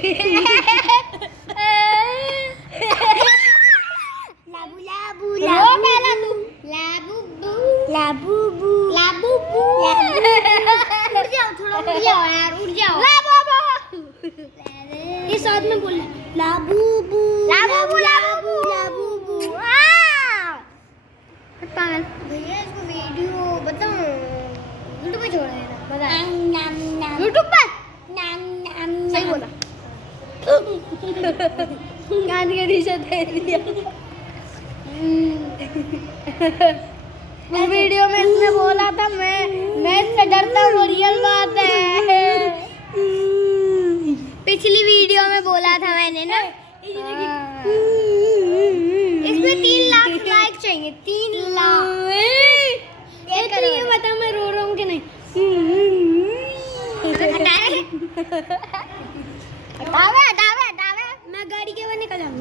लाबू लाबू लाबू पहला तू लाबू बू लाबू बू लाबू बू उड़ जाओ थोड़ा उड़ जाओ यार उड़ जाओ लाबू बू ये साथ में बोल लाबू बू लाबू बू लाबू लाबू बू पागल भैया इसको वीडियो बताओ यूट्यूब पे छोड़ देना बता यूट्यूब पर सही बोला कान के नीचे दे दिया इस वीडियो में इसने बोला था मैं इससे डरता हूँ रियल बात है पिछली वीडियो में बोला था मैंने ना इसमें 3 लाख लाइक चाहिए 3 लाख ये बता मैं रो रहा हूँ कि नहीं हटावे हटावे हटावे मैं गाड़ी के बाहर निकल जाऊँ